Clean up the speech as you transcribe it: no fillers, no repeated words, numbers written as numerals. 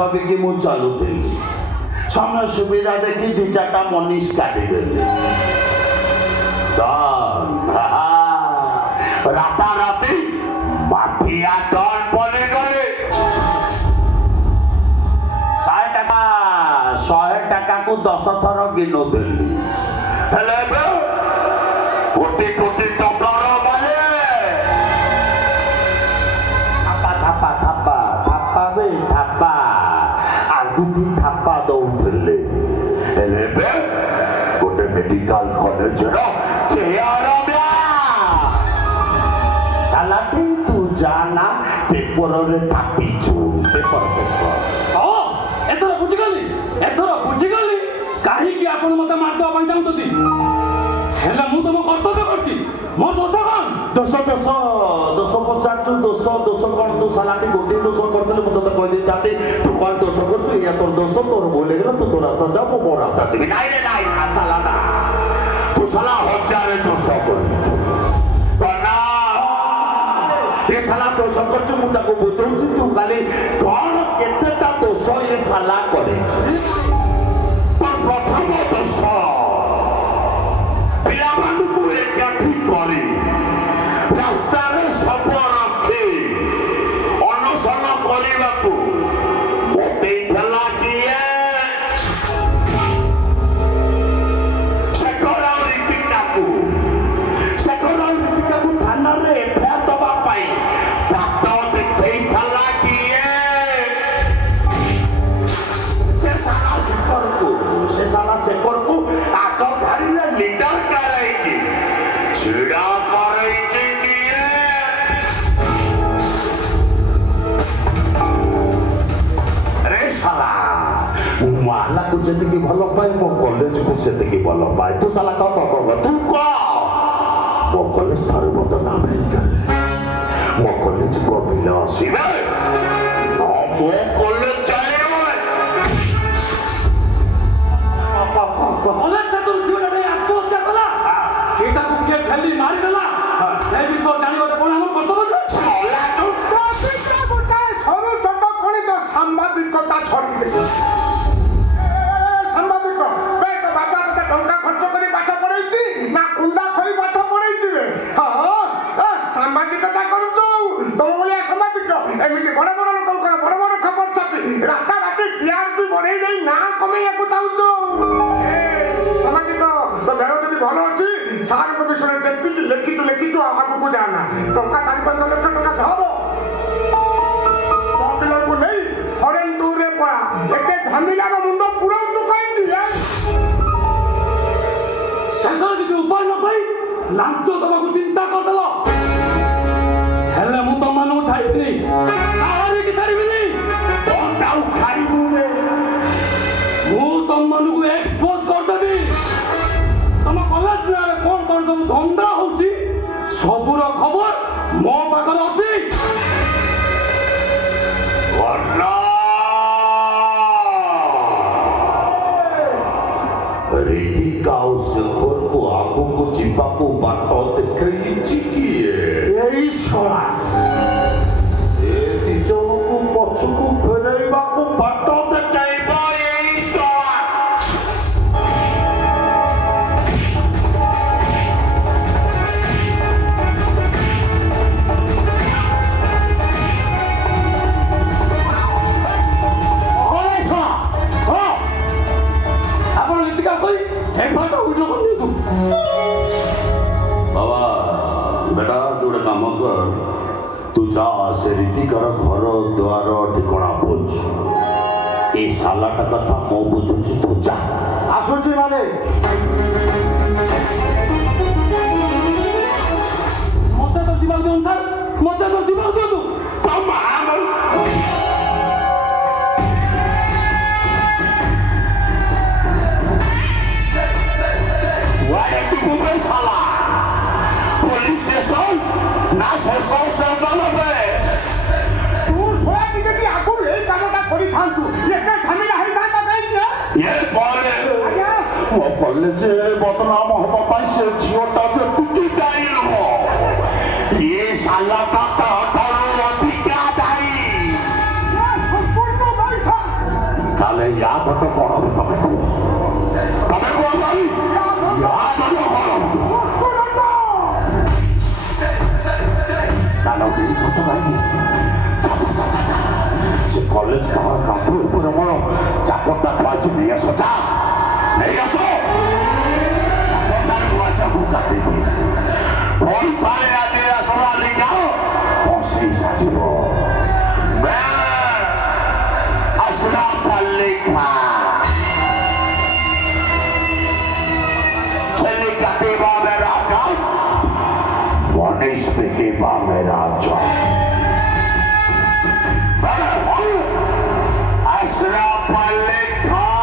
ছবিকি মু চলুଥିଲି সময় সুবিধা দেখি 2-4টা মনীষ কাটিদেলি রাতারাতি মাফিয়া ডন বনে গলে 100 টাকাକୁ 10 ଥର ଗିନୁଥିଲି ହେଲେ ଏବେ କୋଟି କୋଟି ଟଙ୍କାର ମାନେ ଥାପା ଆଗୁଠି ଥାପା ଦଉଥିଲେ ହେଲେ ଏବେ ଗୋଟେ ମେଡିକାଲ କଲେଜର ଚେୟାର ସାଲାଟି ତୁ ଜାନା ପେପରରେ ଥାପିଛୁ ପେପର ଏଥର ବୁଝିଗଲି କାହିଁକି ଆପଣ ମତେ ମାରିଦେବା ପାଇଁ ଚାହୁଁଛନ୍ତି ହେଲେ ମୁଁ ତମ କର୍ତ୍ତବ୍ୟ କରିଛି ମୋ ଦୋଷ କଣ ଦୋଷ ପଚାରୁଛୁ ଦୋଷ କଣ ତୁ ସାଲାଟି ଗୋଟିଏ ଦୋଷ କରିଦେଲେ ମୁଁ ତତେ କହିଦେଇଥାନ୍ତି ତୁ କଣ ଦୋଷ କରୁଛୁ ଏଇଆ ତୋର ଦୋଷ ତୋର ଭୁଲ ହେଇଗଲା ତୁ ତୋ ରାସ୍ତା ଯା ମୁଁ ମୋ ରାସ୍ତା ଯିବି ନାଇଁ ସାଲାଟା ତୁ ସାଲା 1000 ଦୋଷ କରିଛୁ ଏ ସାଲା ଦୋଷ କରୁଛୁ ମୁଁ ତାକୁ ବୁଝଉଛି ତୁ କାଲି କଣ କେତେଟା ଦୋଷ ଏ ସାଲା କରିଛି ପ୍ରଥମ ଦୋଷ ପିଲାମାନଙ୍କୁ ଏକାଠି କରି ରାସ୍ତାରେ ଶବ ରଖି ଅନଶନ କରିବାକୁ ବତେଇଥିଲା କିଏ ଶେଖର ରୀତିକାକୁ ଥାନାରେ ଏଫଆଇଆର ଦେବା ପାଇଁ ବାଟ ଦେଖେଇଥିଲା କିଏ ସେ ସାରା ଶେଖରକୁ ଆଗ ଧାଡ଼ିରେ ଲିଡର କରାଇକି ଛିଡ଼ା କରାଇଛି କିଏ ରେ ସାଲା ମୁଁ ମାଲାକୁ ଯେତିକି ଭଲ ପାଏ ମୋ କଲେଜକୁ ସେତିକି ଭଲ ପାଏ ତୁ ସାଲା କହ ତୁ କହ ମୋ କଲେଜ ଥରେ ମତେ ନାମ ହେଇଗଲେ ମୋ କଲେଜକୁ ଅଭିନୟ ଆସିବେ ମୋ କଲେଜ ଚାଲିବ ଆତ୍ମହତ୍ୟା କଲା ସେଇଟାକୁ କିଏ ଠେଲି ମାରିଦେଲା ସେ ବିଷୟ ଜାଣିବାଟା କଣ ଆମର କର୍ତ୍ତବ୍ୟ ଗୋଟାଏ ସରୁ ଛୋଟ ଗଣିତ ସାମ୍ବାଦିକତା ଛଡିଲେ ସାମ୍ବାଦିକ ତୋ ବାପା ତତେ ଟଙ୍କା ଖର୍ଚ୍ଚ କରି ପାଠ ପଢେଇଛି ନା କୁଣ୍ଡା ଖୋଇ ପାଠ ପଢେଇଛି ସାମ୍ବାଦିକତା କରୁଛୁ ତମ ଭଳିଆ ସାମ୍ବାଦିକ ଏମିତି ବଡ ବଡ ଲୋକଙ୍କର ବଡ ବଡ ଖବର ଛାପି ରାତାରାତି ଟିଆରପି ବଢେଇ ଦେଇ ନାଁ କମେଇବାକୁ ଚାହୁଁଛୁ ସାମ୍ବାଦିକ ତ ଦେହ ଯଦି ଭଲ ଅଛି ସାରଙ୍କ ବିଷୟରେ ଯେତିକି ଲେଖିଛୁ ଆଗକୁ ଯାଆନା ଟଙ୍କା 4-5 ଲକ୍ଷ ଟଙ୍କା ଧର ପିଲାଙ୍କୁ ନେଇ ଫରେନ୍ ଟୁରରେ ପଳା ଏତେ ଝାମିଲାର ମୁଣ୍ଡ ପୁରାଉଛୁ କାହିଁକି ଶେଷରେ କିଛି ଉପାୟ ନ ପାଇ ଲାଞ୍ଚ ଦେବାକୁ ଚିନ୍ତା କରିଦେଲ ହେଲେ ମୁଁ ତମମାନଙ୍କୁ ଛାଡ଼ିବିନି କାହାରିକି ଛାଡ଼ିବିନି ମୁଁ ତମମାନଙ୍କୁ ଏକ୍ସପୋଜ କରିଦେବି ତମ କଲେଜ ନାଁରେ କଣ ସବୁ ଧନ୍ଦା ହଉଛି ସବୁର ଖବର ମୋ ପାଖରେ ଅଛି ରୀତିକା ଆଉ ଶେଖରକୁ ଆଗକୁ ଯିବାକୁ ବାଟ ଦେଖେଇଛି କିଏ ଏଇ ଶଳା ଏ ଦି ଜଣକୁ ପଛକୁ ଫେରେଇବାକୁ ବାଟ ଦେଖେଇବ ଏଇ ଶଳା बाबा बेटा तू गोटे काम कर तू जा से रीतिकार घर द्वार ठिकଣା बुझ ए सालाटा कथा मो बुझुची तू जा आसुची माने मते तो जीवन दे सर मते तो जीवन दे तू तम पुलिस स्टेशन ना सेशन स्टेशन पे तू सोया कि आगुर ए कामटा करि थांतु एके झमेला हेई थांता काई ये बोले मो कॉलेज बदनाम होबा पाई से झियोटा जे टुटी जाइल हो ये साला का ठारो अधिका दाई ये सस्पेंड को भाई साहब कौन हो तमें कौन भाई याद हो नाना उठी कुछ भाई से कॉलेज का कांपू ऊपर मोर चापटा पाँच नहीं आसो जा नहीं आसो चापटा हुआ चापू काटे कौन तारे आज आसवा निकाल औसी साजिबो मैं अशरफ अली खान चली कटीबा मेरा काम वनिश पिकीबा मेरा जॉब अशरफ अली खान